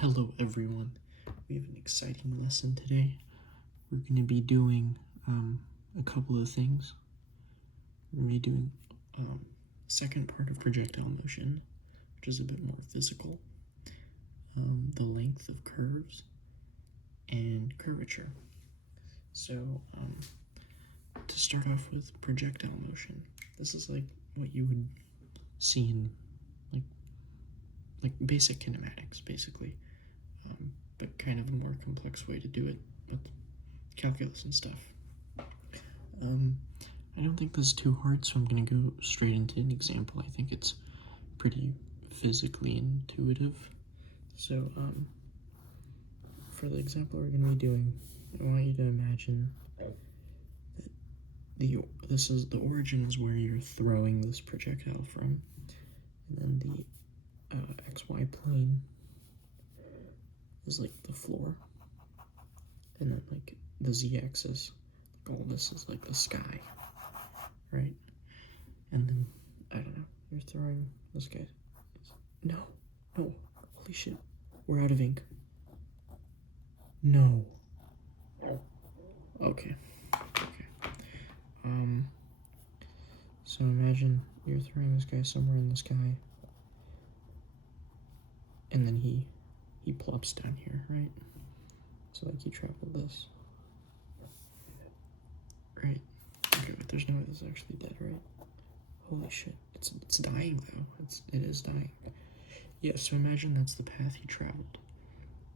Hello everyone, we have an exciting lesson today. We're going to be doing a couple of things. We're going to be doing second part of projectile motion, which is a bit more physical, the length of curves, and curvature. So to start off with projectile motion, this is like what you would see in like basic kinematics, basically. But kind of a more complex way to do it with calculus and stuff. I don't think this is too hard, so I'm going to go straight into an example. I think it's pretty physically intuitive. So, for the example we're going to be doing, I want you to imagine that this is the origin is where you're throwing this projectile from, and then the XY plane is like the floor, and then like the Z-axis, like all this is like the sky, right? And then, I don't know, you're throwing this guy. No, holy shit, we're out of ink. No. Okay. So imagine you're throwing this guy somewhere in the sky, and then he plops down here, right? So like he traveled this, right? Okay, but there's no way this is actually dead, right? Holy shit, it's dying though. It is dying. Yeah, so imagine that's the path he traveled,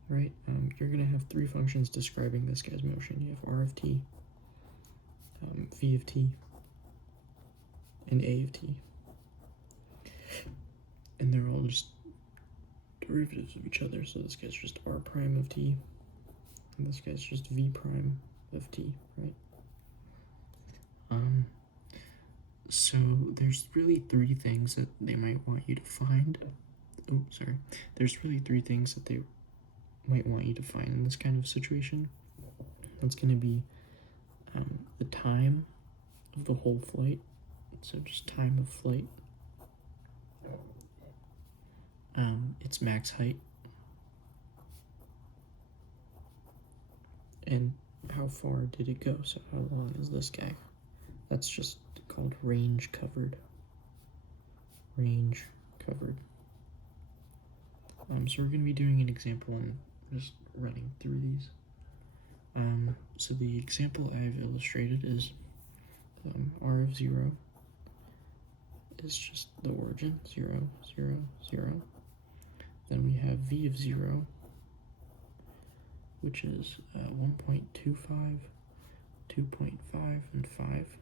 right? You're gonna have three functions describing this guy's motion. You have R of t, V of t, and A of t. And they're all just derivatives of each other. So this guy's just R prime of t, and this guy's just V prime of t, right? So there's really three things that they might want you to find. Oh, sorry. There's really three things that they might want you to find in this kind of situation. That's going to be the time of the whole flight, so just time of flight, its max height, and how far did it go, so how long is this guy. That's just called range covered. So we're going to be doing an example and just running through these. So the example I've illustrated is R of 0 is just the origin, 0, 0, 0. Then we have V of 0, which is 1.25, 2.5, and 5.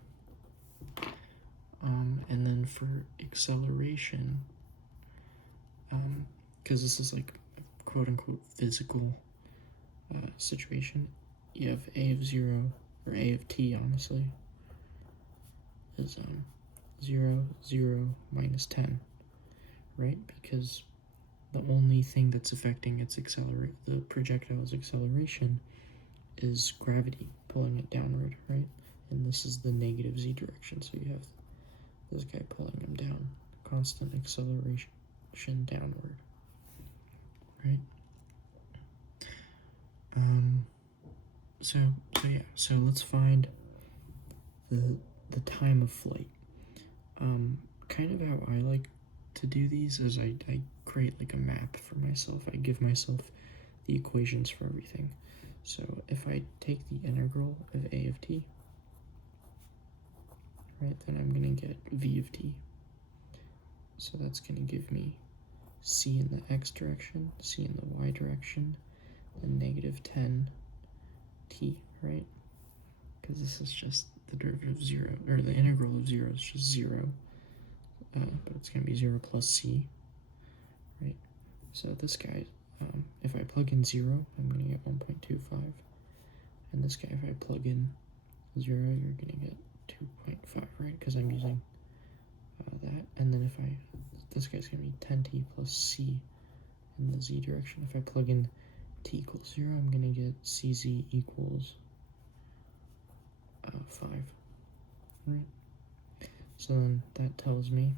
And then for acceleration, because this is like a quote-unquote physical situation, you have A of 0, or A of t, honestly, is 0, 0, minus 10, right? Because the only thing that's affecting its the projectile's acceleration is gravity pulling it downward, right? And this is the negative z direction, so you have this guy pulling him down, constant acceleration downward, right? So let's find the time of flight. Kind of how I like to do these is I create like a map for myself. I give myself the equations for everything. So if I take the integral of A of t, right, then I'm going to get V of t. So that's going to give me c in the x direction, c in the y direction, and negative 10 t, right? Because this is just the derivative of 0, or the integral of 0 is just 0, but it's going to be 0 plus c, right? So this guy, if I plug in 0, I'm going to get 1.25, and this guy, if I plug in 0, you're going to get 2.5, right? Because I'm using that. And then this guy's going to be 10t plus c in the z direction. If I plug in t equals 0, I'm going to get cz equals 5, right? So then that tells me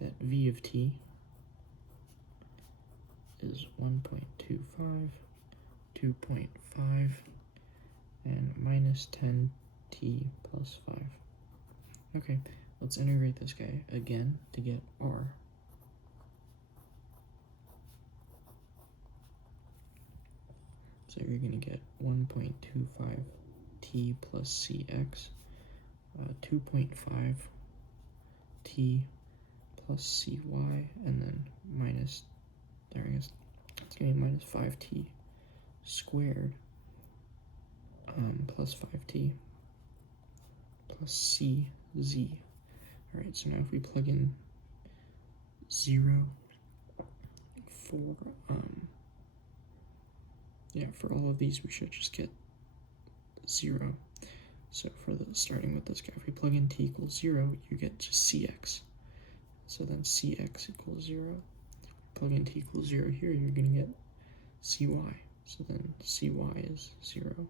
that v of t is 1.25, 2.5, and minus 10t plus 5. Okay, let's integrate this guy again to get r. So you're going to get 1.25 t plus cx, 2.5 t plus cy, and then minus, there I guess, it's going to be minus 5t squared plus 5t plus cz. Alright, so now if we plug in 0 for, for all of these, we should just get 0. So for the, starting with this guy, if we plug in t equals 0, you get just cx. So then cx equals 0. Plug in t equals 0 here, you're going to get cy. So then cy is 0.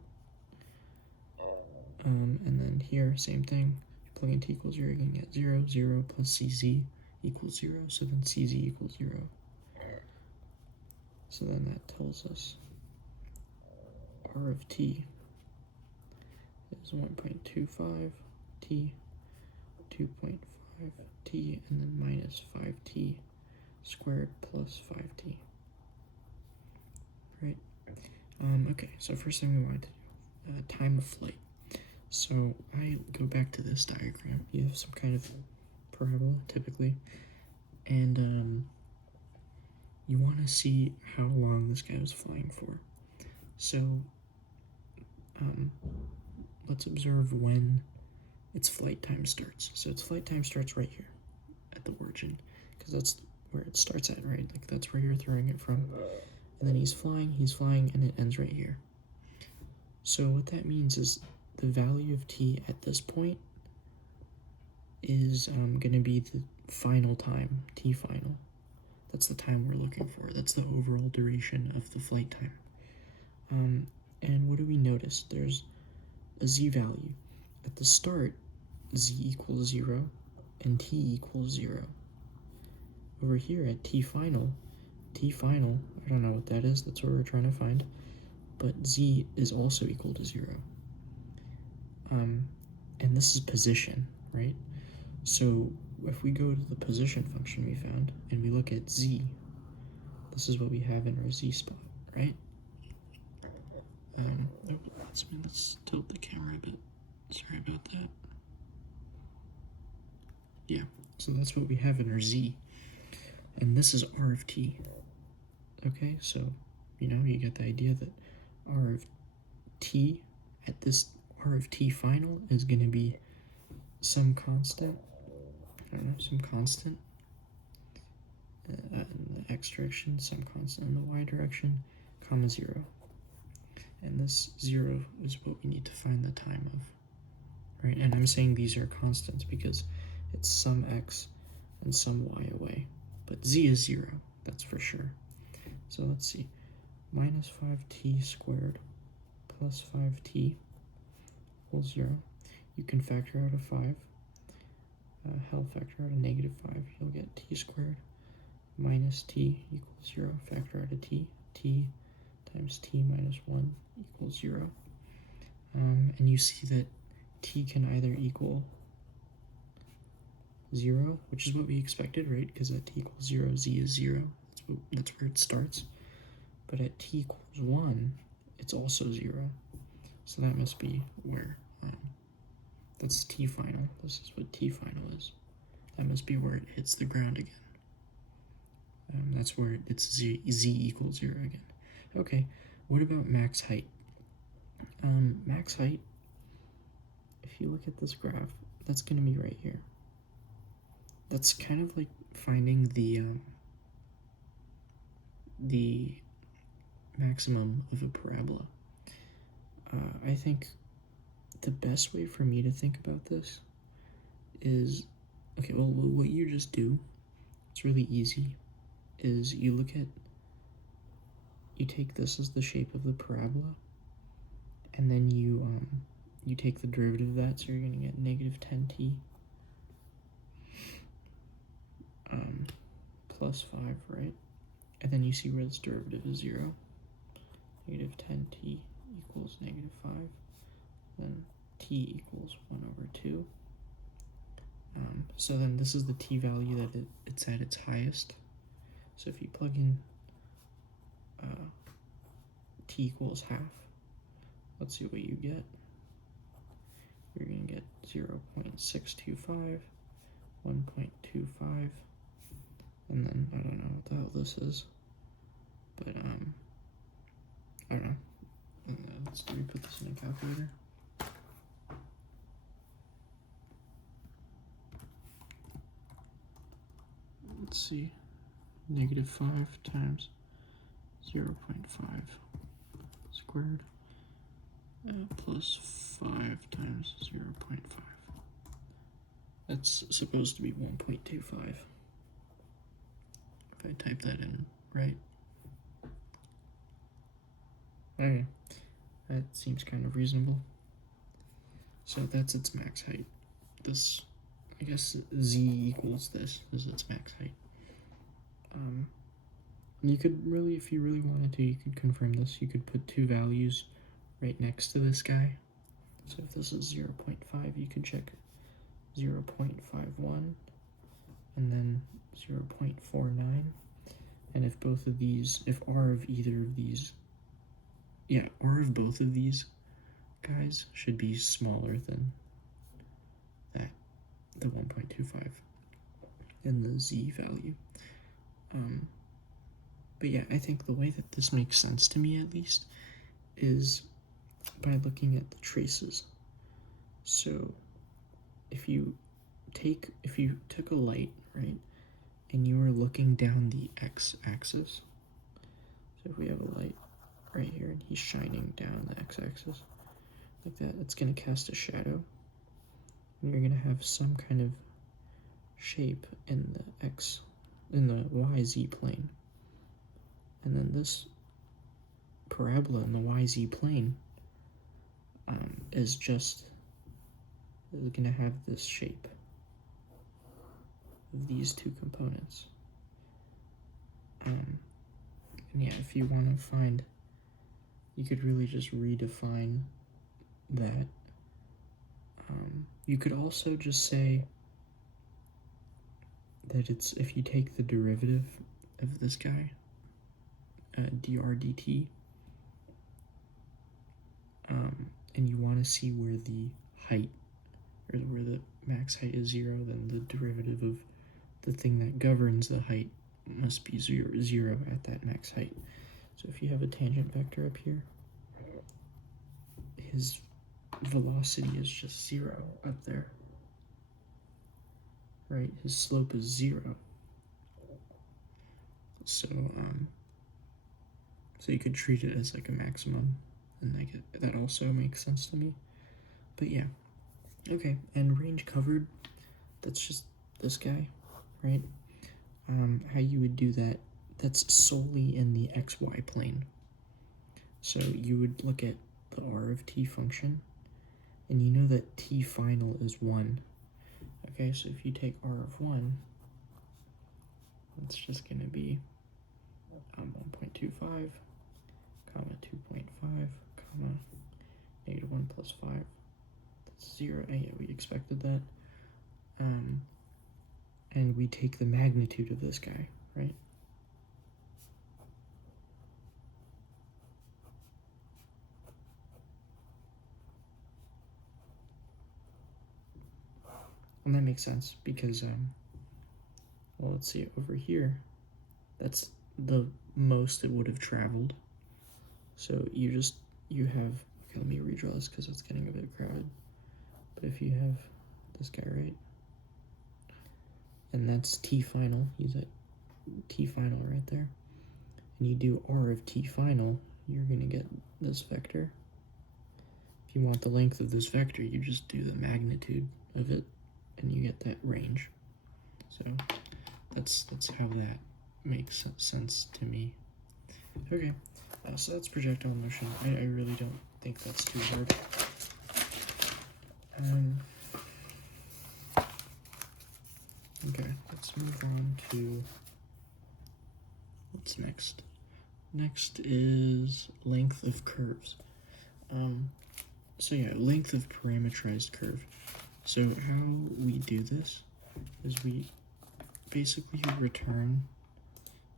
And then here, same thing. Plug in t equals 0, you're going to get 0. 0 plus cz equals 0. So then cz equals 0. So then that tells us r of t is 1.25 t, 2.5 t, and then minus 5t squared plus 5t. Right? Okay, so first thing we want to do, time of flight. So I go back to this diagram. You have some kind of parabola, typically, and you want to see how long this guy was flying for. So let's observe when its flight time starts. So its flight time starts right here at the origin, because that's where it starts at, right? Like that's where you're throwing it from. And then he's flying, and it ends right here. So what that means is the value of t at this point is going to be the final time, t final. That's the time we're looking for. That's the overall duration of the flight time. And what do we notice? There's a z value. At the start, z equals 0 and t equals 0. Over here at t final, I don't know what that is, that's what we're trying to find, but z is also equal to 0. And this is position, right? So if we go to the position function we found and we look at z, this is what we have in our z spot, right? Let's tilt the camera a bit. Sorry about that. Yeah, so that's what we have in our z. And this is r of t. Okay, so, you get the idea that r of t at this r of t final is going to be some constant, some constant in the x direction, some constant in the y direction, comma 0. And this 0 is what we need to find the time of, right? And I'm saying these are constants because it's some x and some y away. But z is 0, that's for sure. So let's see, minus 5t squared plus 5t equals 0. You can factor out a 5. Hell, factor out a negative 5. You'll get t squared minus t equals 0. Factor out a t. T times t minus 1 equals 0. And you see that t can either equal 0, which is what we expected, right? Because at t equals 0, z is 0. That's where it starts. But at t equals 1, it's also 0. So that must be where, that's t final. This is what t final is. That must be where it hits the ground again. That's where it's z equals 0 again. Okay, what about max height? Max height, if you look at this graph, that's going to be right here. That's kind of like finding the maximum of a parabola. I think the best way for me to think about this is, okay, well, what you just do, it's really easy, is you take this as the shape of the parabola, and then you take the derivative of that, so you're going to get negative 10t plus 5, right? and then you see where this derivative is 0. Negative 10t equals negative 5. Then t equals 1 over 2. So then this is the t value that it's at its highest. So if you plug in t equals half, let's see what you get. You're going to get 0.625, 1.25, and then I don't know what the hell this is, but I don't know. Let's put this in a calculator. Let's see, negative 5 times 0.5 squared plus 5 times 0.5. That's supposed to be 1.25. If I type that in right. Okay, that seems kind of reasonable. So that's its max height. This, I guess z equals this is its max height. You could really, if you really wanted to, you could confirm this. You could put two values right next to this guy. So if this is 0.5, you could check 0.51 and then 0.49. And if both of these, if r of either of these, yeah, r of both of these guys should be smaller than that, the 1.25 and the z value. But yeah, I think the way that this makes sense to me, at least, is by looking at the traces. So if you took a light, right, and you were looking down the x-axis, so if we have a light right here and he's shining down the x-axis like that, it's going to cast a shadow, and you're going to have some kind of shape in the yz plane. And then this parabola in the yz plane is going to have this shape of these two components. And yeah, if you want to find, you could really just redefine that. You could also just say that it's, if you take the derivative of this guy, dr dt, and you want to see where the height, or where the max height is 0, then the derivative of the thing that governs the height must be 0 at that max height. So if you have a tangent vector up here, his velocity is just 0 up there, right? His slope is 0. So so you could treat it as like a maximum, and that also makes sense to me. But yeah, okay. And range covered, that's just this guy, right? How you would do that, that's solely in the xy plane. So you would look at the r of t function, and you know that t final is 1. Okay, so if you take r of 1, it's just going to be 1.25, comma 2.5, comma negative 1 plus 5. That's 0. And yeah, we expected that. And we take the magnitude of this guy, right? And that makes sense because, well, let's see, over here, that's the most it would have traveled. So you have, okay, let me redraw this because it's getting a bit crowded. But if you have this guy, right, and that's t final, use that t final right there, and you do r of t final, you're going to get this vector. If you want the length of this vector, you just do the magnitude of it, and you get that range. So that's how that makes sense to me. Okay, so that's projectile motion. I really don't think that's too hard. Okay, let's move on to, what's next? Next is length of curves. So yeah, length of parametrized curve. So how we do this is we basically return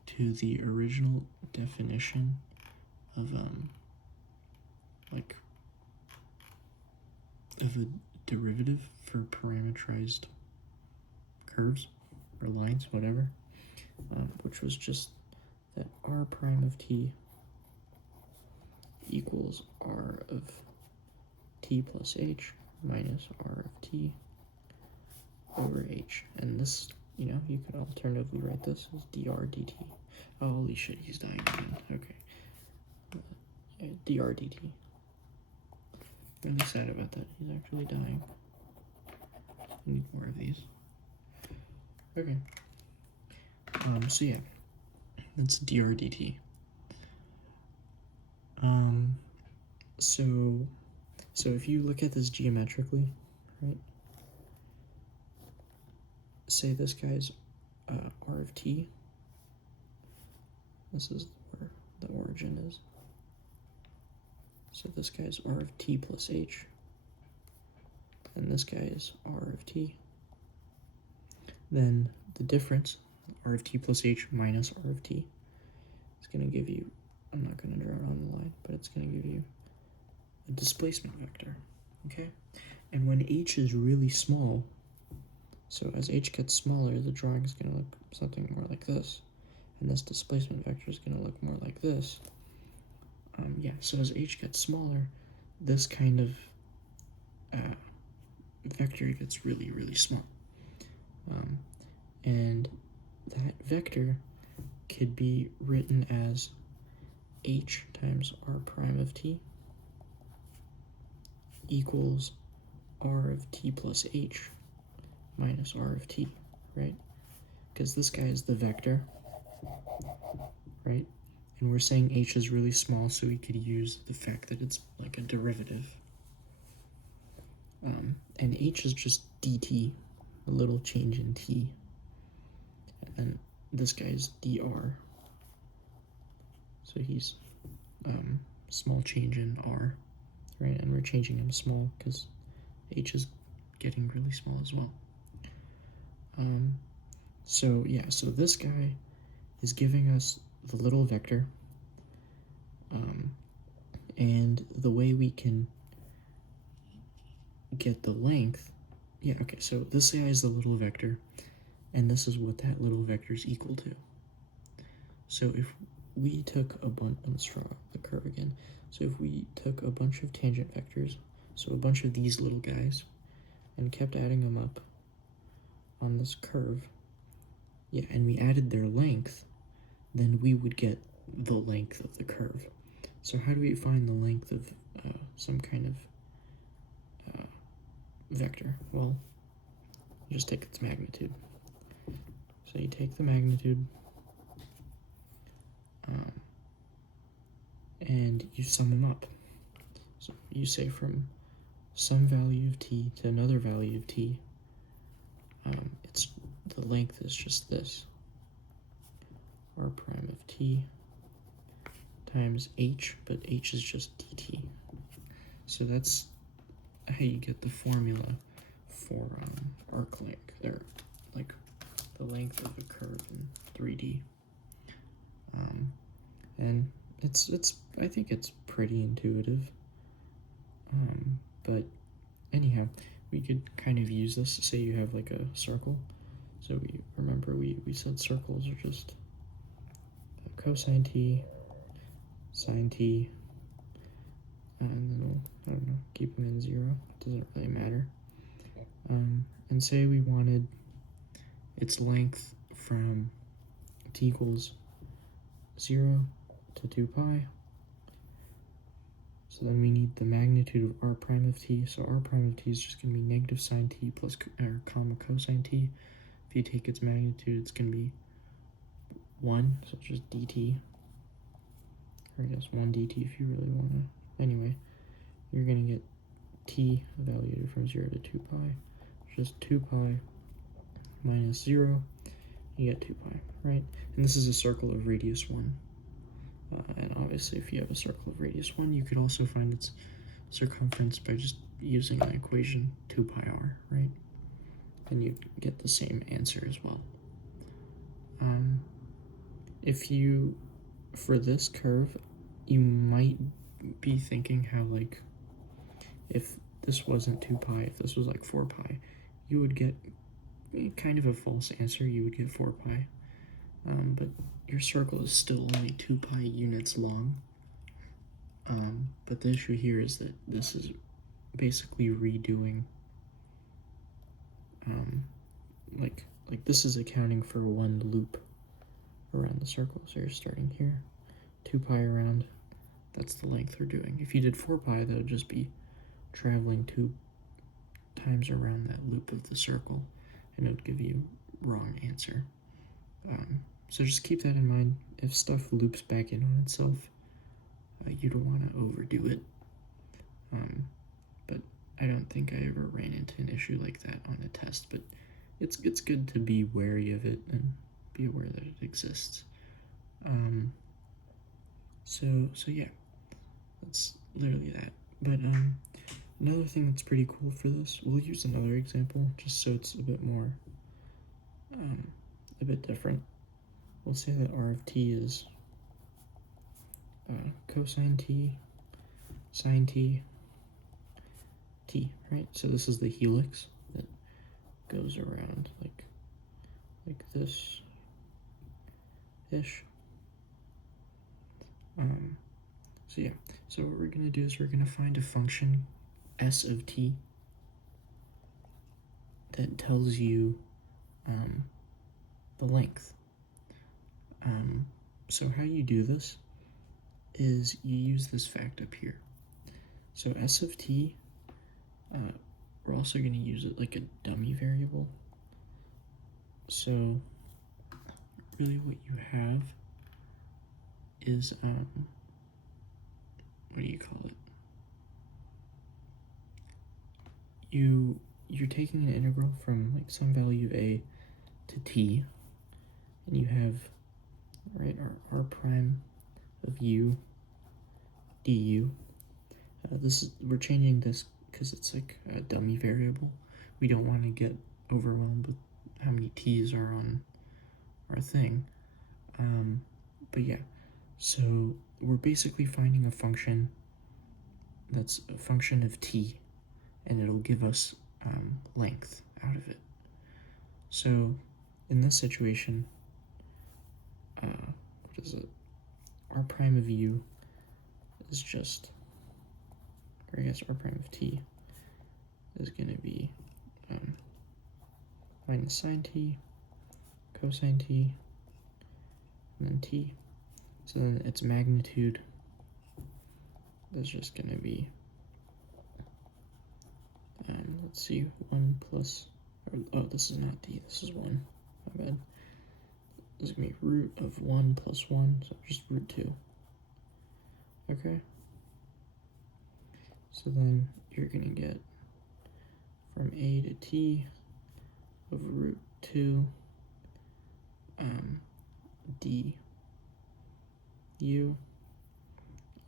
to the original definition of of a derivative for parametrized curves or lines, whatever, which was just that r prime of t equals r of t plus h minus r of t over h. And this, you could alternatively write this as dr dt. Oh, holy shit, he's dying again. Okay. Dr dt. Really sad about that. He's actually dying. I need more of these. Okay. So yeah, that's dr dt. So if you look at this geometrically, right? Say this guy's r of t. This is where the origin is. So this guy's r of t plus h, and this guy is r of t. Then the difference, r of t plus h minus r of t, is going to give you, I'm not going to draw it on the line, but it's going to give you a displacement vector, okay? And when h is really small, so as h gets smaller, the drawing is going to look something more like this, and this displacement vector is going to look more like this. Yeah, so as h gets smaller, this kind of vector gets really, really small. And that vector could be written as h times r prime of t equals r of t plus h minus r of t, right? Because this guy is the vector, right? And we're saying h is really small, so we could use the fact that it's like a derivative. And h is just dt, a little change in t. And then this guy is dr. So he's small change in r, right? And we're changing him small because h is getting really small as well. So yeah, so this guy is giving us the little vector, and the way we can get the length, yeah, okay, so this guy is the little vector, and this is what that little vector is equal to. So if we took a bunch, let's draw the curve again. So if we took a bunch of tangent vectors, so a bunch of these little guys, and kept adding them up on this curve, yeah, and we added their length, then we would get the length of the curve. So how do we find the length of some kind of vector? Well, you just take its magnitude. So you take the magnitude, and you sum them up. So you say from some value of t to another value of t, the length is just this, r prime of t times h, but h is just dt. So that's how you get the formula for arc length, or like the length of a curve in 3D. And I think it's pretty intuitive. But anyhow, we could kind of use this. Say you have like a circle. So we said circles are just cosine t, sine t, and then we'll, I don't know, keep them in 0. It doesn't really matter. And say we wanted its length from t equals 0 to 2 pi. So then we need the magnitude of r prime of t. So r prime of t is just going to be negative sine t plus comma cosine t. If you take its magnitude, it's going to be 1, so it's just dt. Or I guess 1 dt if you really want to. Anyway, you're going to get t evaluated from 0 to 2 pi, which is 2 pi minus 0 you get 2 pi, right? And this is a circle of radius 1. And obviously, if you have a circle of radius 1, you could also find its circumference by just using the equation 2 pi r, right? And you get the same answer as well. If you, for this curve, you might be thinking how, like, if this wasn't 2 pi, if this was like 4 pi, you would get kind of a false answer. You would get 4 pi. But your circle is still only 2 pi units long. But the issue here is that this is basically redoing, like this is accounting for one loop around the circle. So you're starting here, 2 pi around, that's the length we're doing. If you did 4 pi, that would just be traveling 2 times around that loop of the circle, and it would give you wrong answer. So just keep that in mind. If stuff loops back in on itself, you don't want to overdo it. But I don't think I ever ran into an issue like that on a test, but it's good to be wary of it and be aware that it exists. So yeah, that's literally that. But another thing that's pretty cool for this, we'll use another example just so it's a bit more, a bit different. We'll say that r of t is cosine t, sine t, t, right? So this is the helix that goes around like this ish. So yeah, so what we're gonna do is we're gonna find a function s of t that tells you the length. So how you do this is you use this fact up here. So s of t, we're also going to use it like a dummy variable. So really what you have is, what do you call it? You're taking an integral from like some value a to t, and you have, right, our r prime of u du. We're changing this because it's like a dummy variable. We don't want to get overwhelmed with how many t's are on our thing. But yeah, so we're basically finding a function that's a function of t, and it'll give us length out of it. So in this situation, what is it? R prime of u is just, or I guess r prime of t is going to be minus sine t, cosine t, and then t. So then its magnitude is just going to be, let's see, 1 plus, oh, this is not t, this is 1, my bad. This is going to be root of 1 plus 1, so just root 2. Okay? So then you're going to get from a to t of root 2 d u.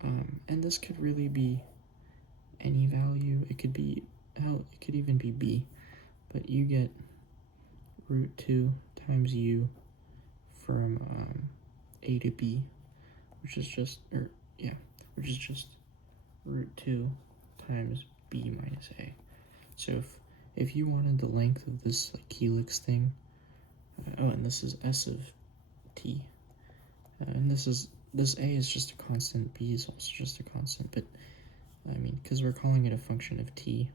And this could really be any value. It could be, hell, it could even be b, but you get root 2 times u from a to b, which is just, which is just root 2 times b minus a. So if you wanted the length of this like helix thing, and this is s of t, and this a is just a constant, b is also just a constant, but I mean, because we're calling it a function of t,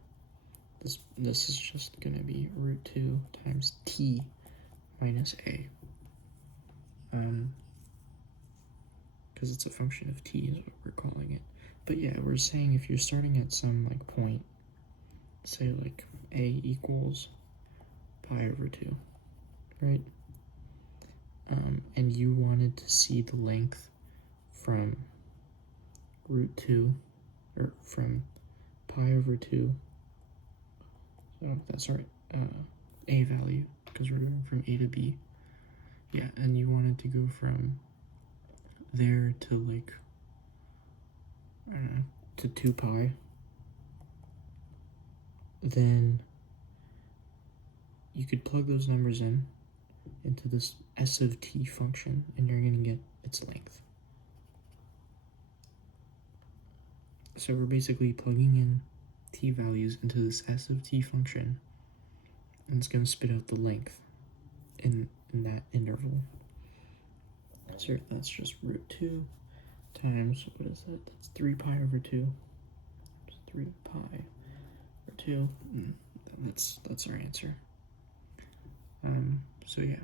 this is just going to be root 2 times t minus a, because it's a function of t is what we're calling it. But yeah, we're saying if you're starting at some like point, say like a equals pi over 2, right? And you wanted to see the length from root 2, or from pi over 2, so that's our a value, because we're going from a to b. yeah, and you wanted to go from there to like, I don't know, to 2 pi, then you could plug those numbers into this s of t function, and you're going to get its length. So we're basically plugging in t values into this s of t function, and it's going to spit out the length in that interval. So that's just root 2 times, what is that? That's 3 pi over 2. It's 3 pi over 2. That's our answer. So yeah.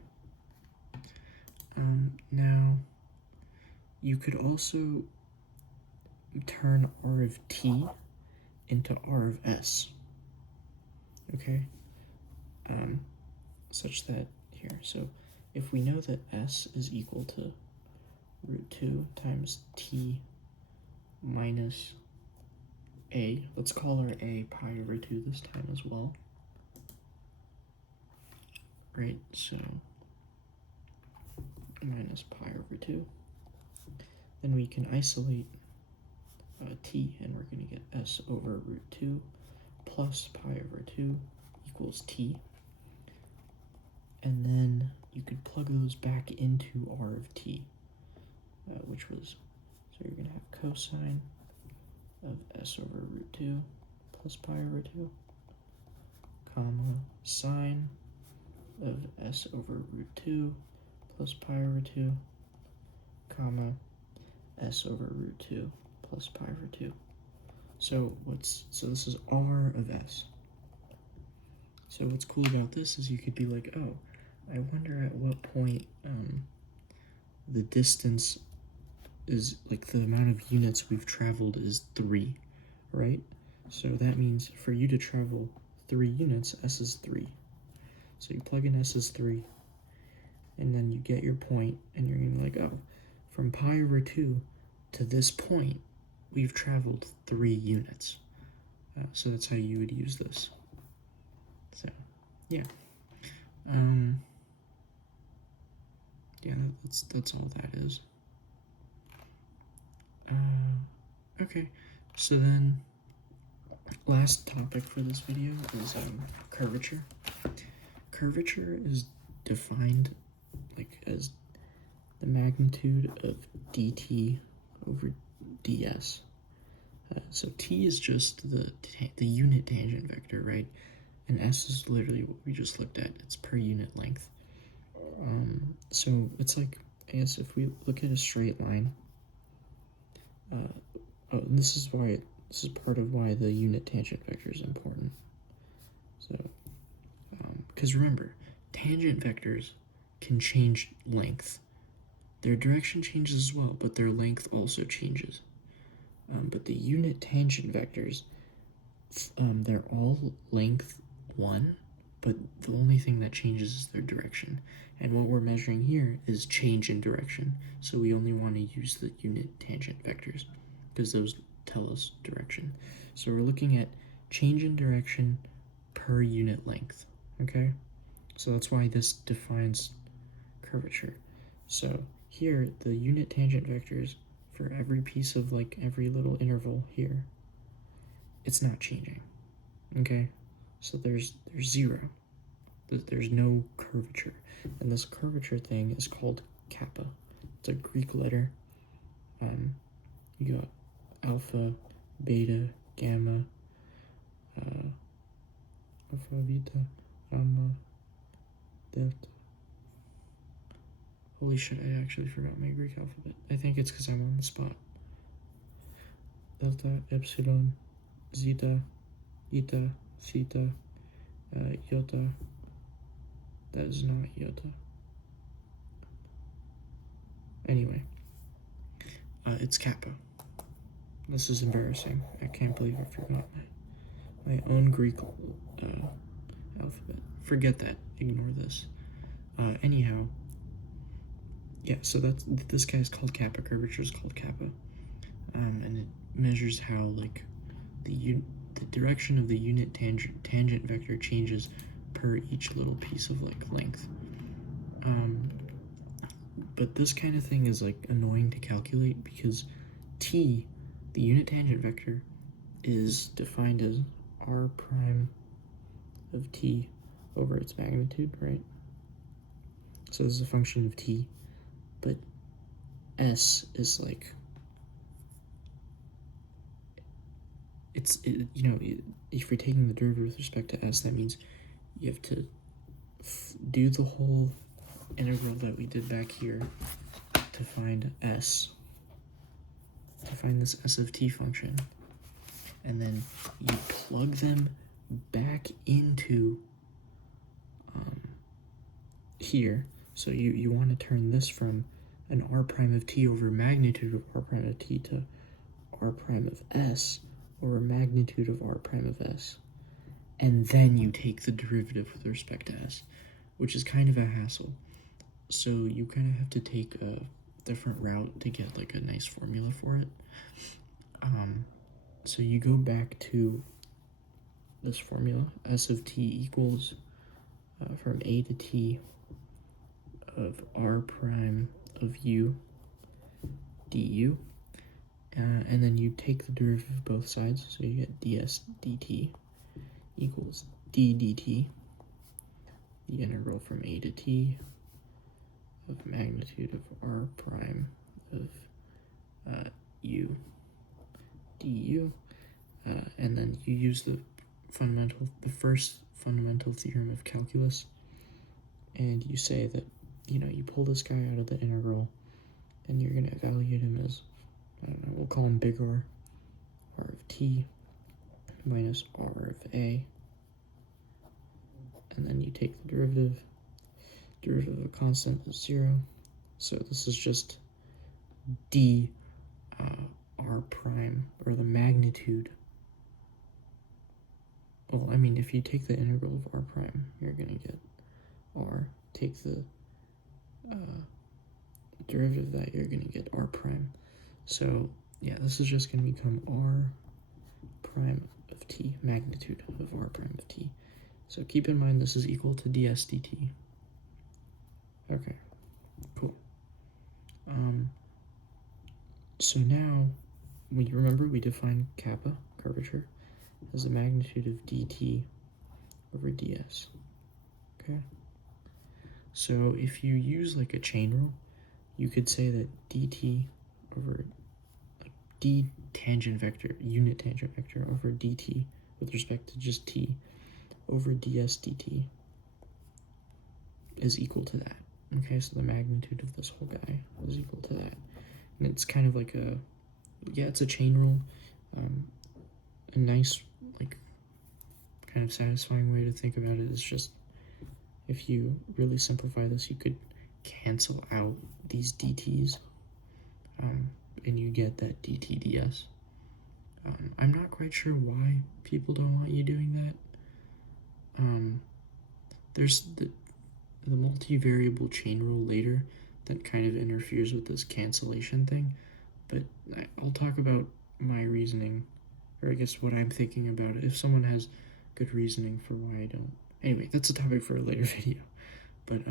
Now, you could also turn r of t into r of s, okay? Such that here, so if we know that s is equal to root 2 times t minus a, let's call our a pi over 2 this time as well, right? So minus pi over 2. Then we can isolate t, and we're going to get s over root 2 plus pi over 2 equals t. And then you could plug those back into r of t, which was, so you're going to have cosine of s over root 2 plus pi over 2, comma, sine of s over root 2 plus pi over 2, comma, s over root 2 plus pi over 2. So this is r of s. So what's cool about this is you could be like, oh, I wonder at what point the distance is, like, the amount of units we've traveled is 3, right? So that means for you to travel 3 units, s is 3. So you plug in s is 3, and then you get your point, and you're gonna be like, oh, from pi over 2 to this point, we've traveled 3 units. So that's how you would use this. So, yeah. Yeah, that's all that is. Okay, so then last topic for this video is curvature. Curvature is defined like as the magnitude of dt over ds. So t is just the unit tangent vector, right? And s is literally what we just looked at. It's per unit length. So it's like, I guess if we look at a straight line, and this is part of why the unit tangent vector is important. So, because remember, tangent vectors can change length. Their direction changes as well, but their length also changes. But the unit tangent vectors, they're all length 1, but the only thing that changes is their direction. And what we're measuring here is change in direction. So we only want to use the unit tangent vectors because those tell us direction. So we're looking at change in direction per unit length, okay? So that's why this defines curvature. So here, the unit tangent vectors for every piece of, like, every little interval here, it's not changing, okay? So there's 0. There's no curvature. And this curvature thing is called kappa. It's a Greek letter. You got alpha, beta, gamma, alpha, beta, gamma, delta. Holy shit, I actually forgot my Greek alphabet. I think it's because I'm on the spot. Delta, epsilon, zeta, eta, theta, iota. That is not iota. Anyway, it's kappa. This is embarrassing. I can't believe I forgot my own Greek alphabet. Forget that. Ignore this. Anyhow, yeah, so this guy is called kappa. Curvature is called kappa. And it measures how, like, the direction of the unit tangent vector changes per each little piece of, like, length. But this kind of thing is like annoying to calculate because t, the unit tangent vector, is defined as r prime of t over its magnitude, right? So this is a function of t, but s is like, if you're taking the derivative with respect to s, that means you have to do the whole integral that we did back here to find s, to find this s of t function, and then you plug them back into here. So you want to turn this from an r prime of t over magnitude of r prime of t to r prime of s over magnitude of r prime of s. And then you take the derivative with respect to s, which is kind of a hassle. So you kind of have to take a different route to get like a nice formula for it. So you go back to this formula, s of t equals from a to t of r prime of u du, and then you take the derivative of both sides, so you get ds dt equals d dt, the integral from a to t of magnitude of r prime of u du, and then you use the first fundamental theorem of calculus, and you say that, you pull this guy out of the integral, and you're going to evaluate him as, I don't know, we'll call him big R, r of t minus r of a, and then you take the derivative of a constant is 0, so this is just d r prime, or the magnitude. Well, I mean, if you take the integral of r prime, you're going to get r. Take the derivative of that, you're going to get r prime. So, yeah, this is just going to become r prime of t, magnitude of r prime of t. So keep in mind this is equal to ds dt. Okay, cool. So now, remember we defined kappa, curvature, as the magnitude of dt over ds. Okay? So if you use like a chain rule, you could say that dt over like d tangent vector, unit tangent vector over dt with respect to just t over ds dt is equal to that. Okay, so the magnitude of this whole guy is equal to that. And it's kind of like it's a chain rule. A nice, like, kind of satisfying way to think about it is just, if you really simplify this, you could cancel out these dt's, and you get that dt ds. I'm not quite sure why people don't want you doing that. There's the multivariable chain rule later that kind of interferes with this cancellation thing, but I'll talk about my reasoning, or I guess what I'm thinking about it, if someone has good reasoning for why I don't. Anyway, that's a topic for a later video. But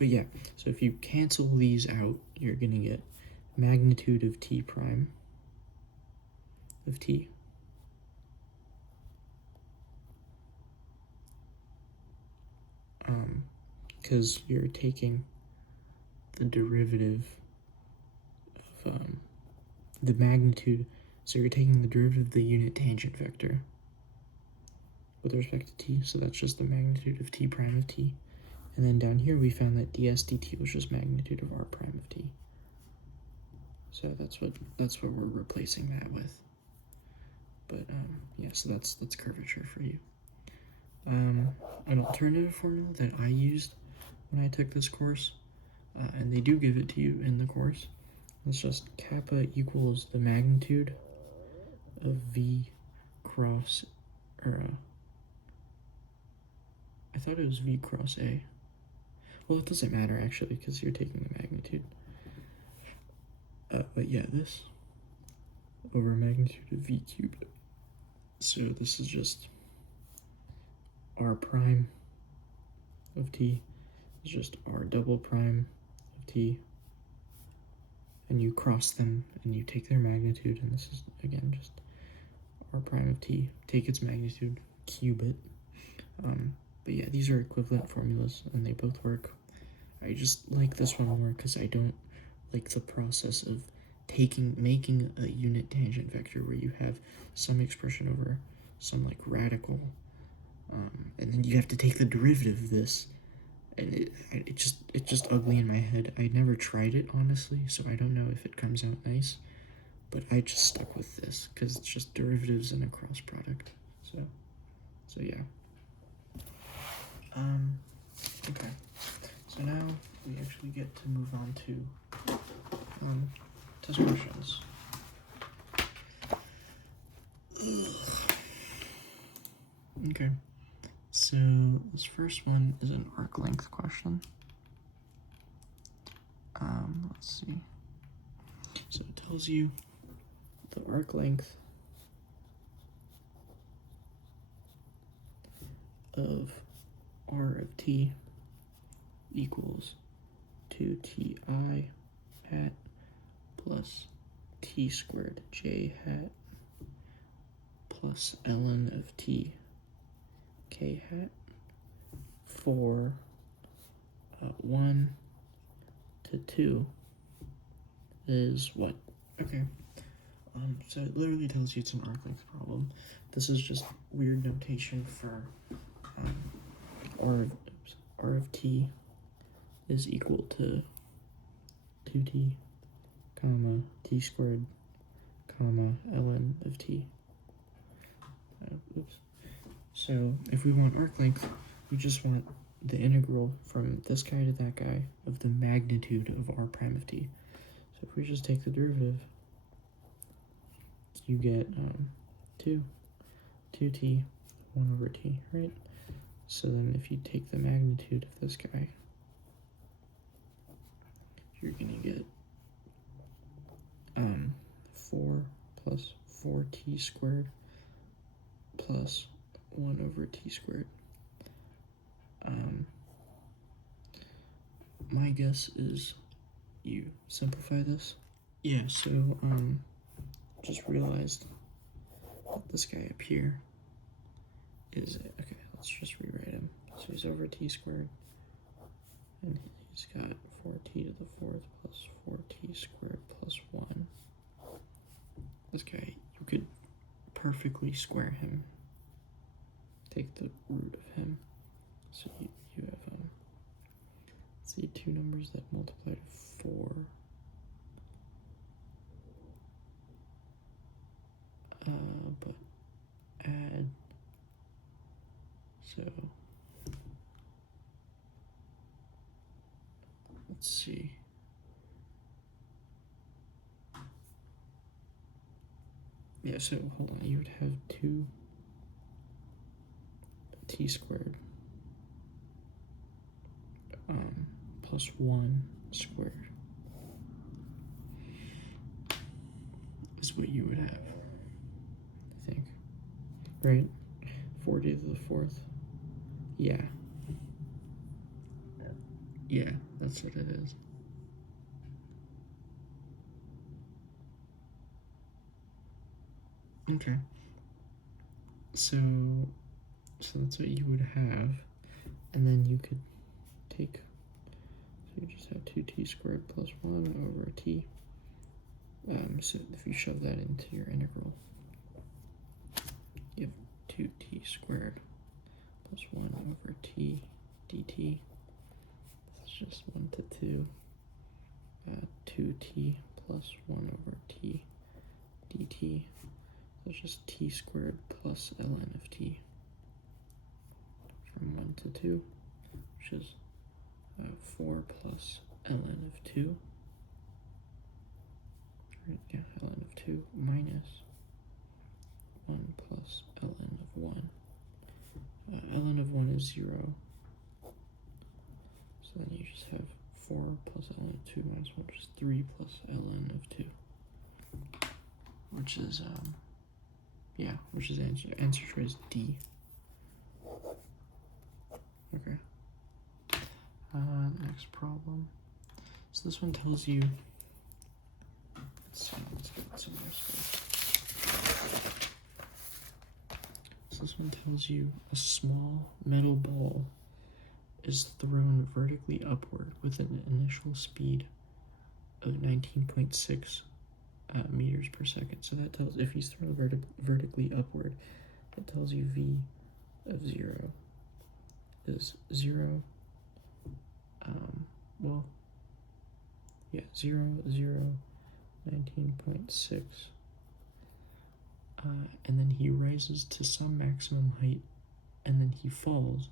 yeah, so if you cancel these out, you're gonna get magnitude of t prime of t because you're taking the derivative of the magnitude, so you're taking the derivative of the unit tangent vector with respect to t, so that's just the magnitude of t prime of t. And then down here we found that ds dt was just magnitude of r prime of t. So that's what we're replacing that with. But yeah, so that's curvature for you. An alternative formula that I used when I took this course, and they do give it to you in the course, it's just kappa equals the magnitude of v cross, I thought it was v cross a. Well, it doesn't matter actually, because you're taking the magnitude. But yeah, this over magnitude of v cubed. So this is just r prime of t is just r double prime of t, and you cross them, and you take their magnitude, and this is, again, just r prime of t, take its magnitude, cube it. But yeah, these are equivalent formulas, and they both work. I just like this one more because I don't like the process of making a unit tangent vector where you have some expression over some like radical, and then you have to take the derivative of this, and it's just ugly in my head. I never tried it, honestly, so I don't know if it comes out nice, but I just stuck with this because it's just derivatives and a cross product. So yeah. Okay. So now we actually get to move on to test questions. Okay. So this first one is an arc length question. Let's see. So it tells you the arc length of r of t equals 2ti hat plus t squared j hat plus ln of t k hat for 1 to 2 is what? Okay. So it literally tells you it's an arc length problem. This is just weird notation for r of t is equal to 2t, comma, t squared, comma, ln of t. Oops. So if we want arc length, we just want the integral from this guy to that guy of the magnitude of r prime of t. So if we just take the derivative, you get 2t, 1 over t, right? So then if you take the magnitude of this guy, you're going to get 4 plus 4t squared plus 1 over t squared. My guess is you simplify this. Yeah, so just realized that this guy up here is, okay, let's just rewrite him. So he's over t squared, and he's got 4t to the fourth plus 4t squared plus 1. This guy, you could perfectly square him. Take the root of him. So you have, let's see, two numbers that multiply to 4. But add, so let's see. Yeah, so hold on, you would have 2t squared plus 1 squared is what you would have, I think, right? 4t to the fourth, yeah, that's what it is. Okay, so that's what you would have, and then you could take, so you just have 2t squared plus 1 over t. So if you shove that into your integral, you have 2t squared plus 1 over t dt. This is just 1 to 2. 2t plus 1 over t dt. That's just t squared plus ln of t from 1 to 2, which is 4 plus ln of 2. Right, yeah, ln of 2 minus 1 plus ln of 1. Ln of 1 is 0. So then you just have 4 plus ln of 2 minus 1, which is 3 plus ln of 2. Which is, which is answer choice D. Okay. Next problem So this one tells you, let's get some more space. So this one tells you a small metal ball is thrown vertically upward with an initial speed of 19.6 meters per second. So that tells, if he's thrown vertically upward, that tells you V of 0 is 0, 0, 0, 19.6. And then he rises to some maximum height, and then he falls,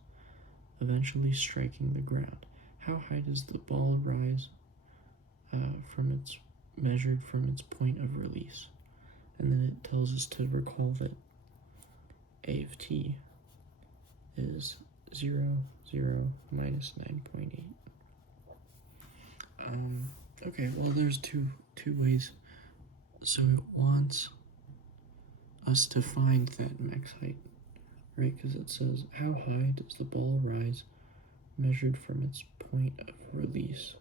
eventually striking the ground. How high does the ball rise measured from its point of release? And then it tells us to recall that A of t is 0, 0, minus 9.8. Okay, well, there's two ways. So it wants us to find that max height, right? Because it says, how high does the ball rise measured from its point of release?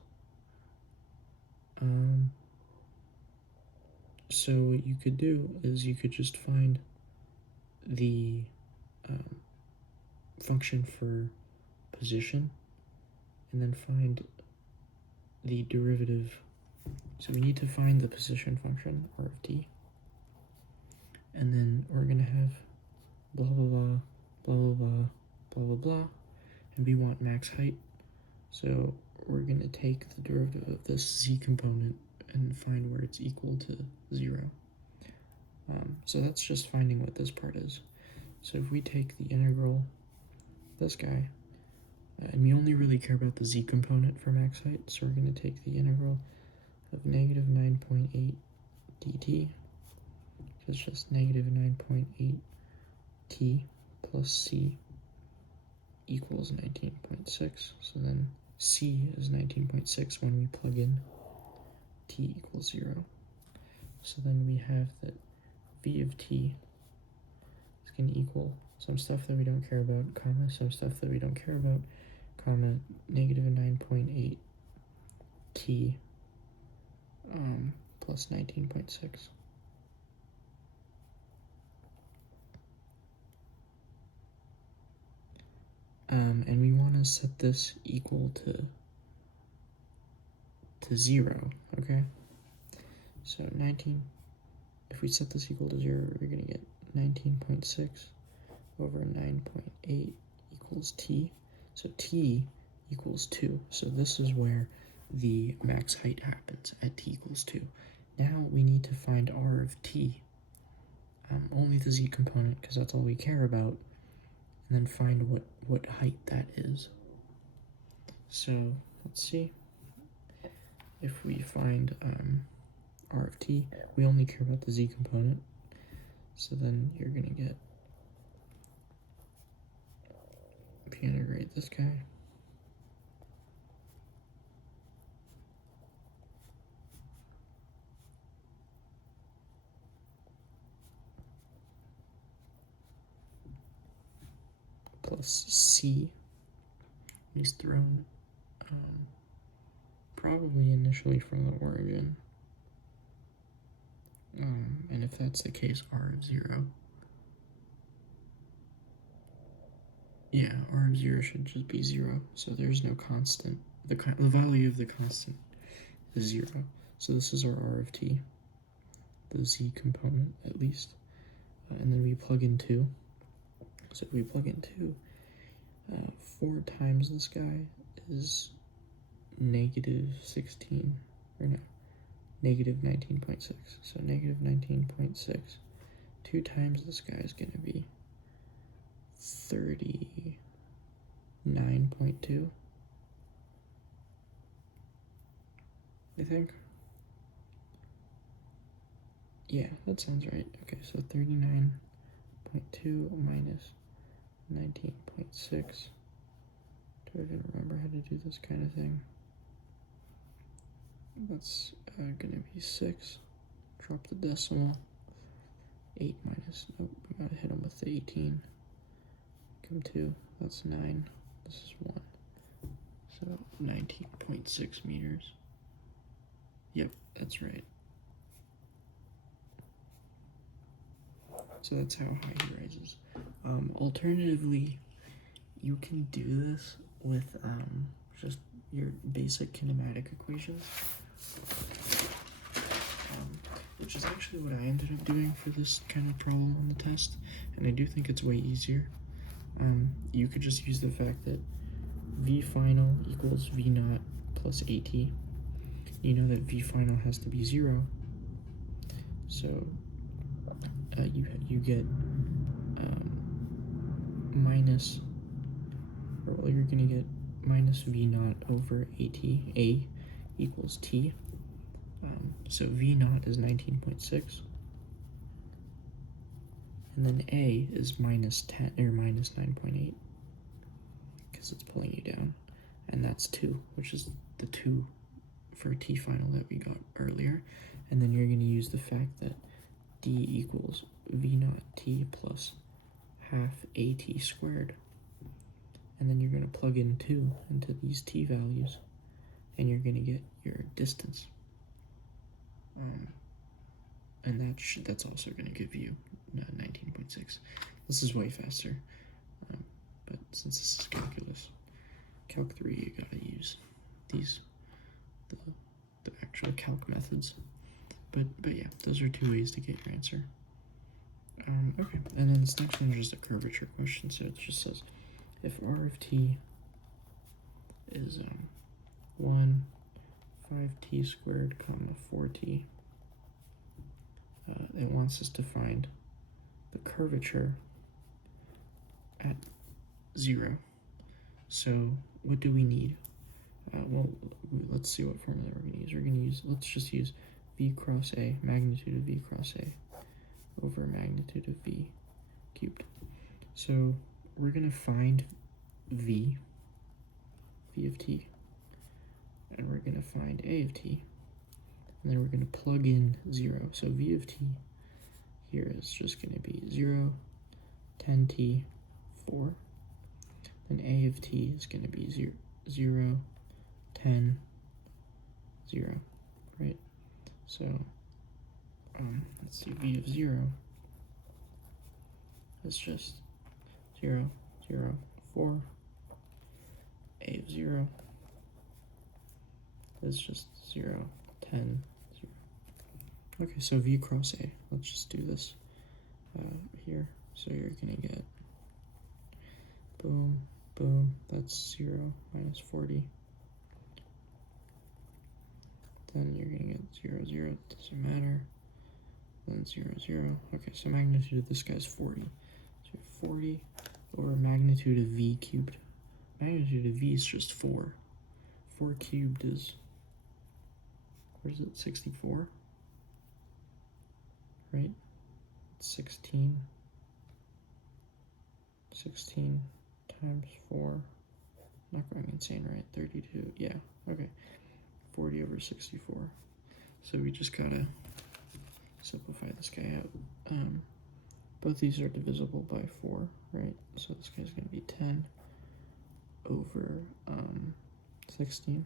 So what you could do is you could just find the function for position and then find the derivative. So we need to find the position function, r of t, and then we're going to have blah, blah, blah, blah, blah, blah, blah, blah, blah, and we want max height. So we're going to take the derivative of this z component and find where it's equal to 0. So that's just finding what this part is. So if we take the integral, this guy, and we only really care about the z component for max height, so we're going to take the integral of negative 9.8 dt, which is just negative 9.8 t plus c equals 19.6. So then c is 19.6 when we plug in t equals 0. So then we have that v of t is going to equal some stuff that we don't care about, comma, some stuff that we don't care about, comma, negative 9.8 t plus 19.6. And we want to set this equal to 0, okay? So if we set this equal to 0, we're going to get 19.6 over 9.8 equals t. So t equals 2. So this is where the max height happens, at t equals 2. Now we need to find r of t, only the z component, because that's all we care about, and then find what height that is. So let's see. If we find r of t, we only care about the z component. So then you're going to get, if you integrate this guy, plus c is thrown probably initially from the origin. And if that's the case, r of 0. Yeah, r of 0 should just be 0, so there's no constant. The value of the constant is 0. So this is our r of t, the z component at least. And then we plug in 2. So if we plug in 2, 4 times this guy is negative 16, or no, negative 19.6. So negative 19.6. 2 times this guy is going to be 39.2, I think. Yeah, that sounds right. Okay, so 39.2 minus 19.6. Do I even remember how to do this kind of thing? That's gonna be 6. Drop the decimal. 8 minus, nope, we gotta hit them with the 18. Come 2, that's 9. This is 1. So 19.6 meters. Yep, that's right. So that's how high he rises. Alternatively, you can do this with just your basic kinematic equations, which is actually what I ended up doing for this kind of problem on the test, and I do think it's way easier. You could just use the fact that V final equals V naught plus AT. You know that V final has to be 0, so you get minus, or well, you're gonna get minus V naught over AT. A equals T. So V naught is 19.6, and then A is minus 10 or minus 9.8 because it's pulling you down, and that's 2, which is the 2 for T final that we got earlier. And then you're going to use the fact that D equals V naught T plus half AT squared, and then you're going to plug in 2 into these T values, and you're going to get your distance. And that's also going to give you 19.6. This is way faster, but since this is calculus, Calc III, you gotta use these, the actual calc methods. But yeah, those are 2 ways to get your answer. Okay, and then this next one is just a curvature question. So it just says, if R of t is 1, 5t squared, comma 4t, it wants us to find the curvature at 0. So what do we need? Well, let's see what formula we're going to use. We're going to use, let's just use v cross a, magnitude of v cross a, over magnitude of v cubed. So we're going to find v of t, and we're going to find a of t, and then we're going to plug in 0. So v of t here is just going to be 0, 10t, 4. Then a of t is going to be 0, 10, 0, right? So let's see, v of 0 is just 0, 0, 4. A of 0 is just 0, 10, 0. Okay, so v cross a, let's just do this here. So you're going to get boom, boom, that's 0, minus 40. Then you're going to get 0, 0, doesn't matter. Then 0, 0. Okay, so magnitude of this guy is 40. So 40 over magnitude of v cubed. Magnitude of v is just 4. 4 cubed is, what is it, 64? Right? 16 times 4. Not going insane, right? 32, yeah, okay. 40 over 64. So we just gotta simplify this guy out. Both these are divisible by 4, right? So this guy's gonna be 10 over 16.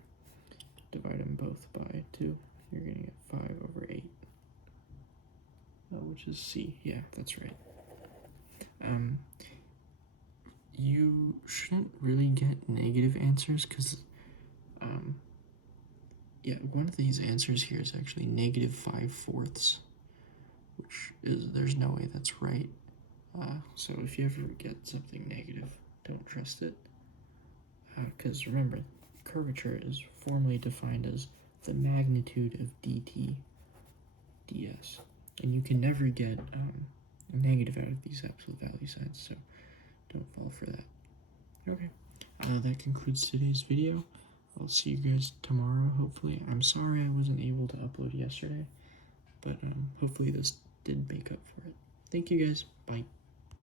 Divide them both by 2. You're gonna get 5 over 8. Which is C. Yeah, that's right. You shouldn't really get negative answers because, yeah, one of these answers here is actually negative 5/4, which is, there's no way that's right. So if you ever get something negative, don't trust it. Because remember, curvature is formally defined as the magnitude of dt ds. And you can never get negative out of these absolute value signs, so don't fall for that. Okay, that concludes today's video. I'll see you guys tomorrow, hopefully. I'm sorry I wasn't able to upload yesterday, but hopefully this did make up for it. Thank you guys. Bye.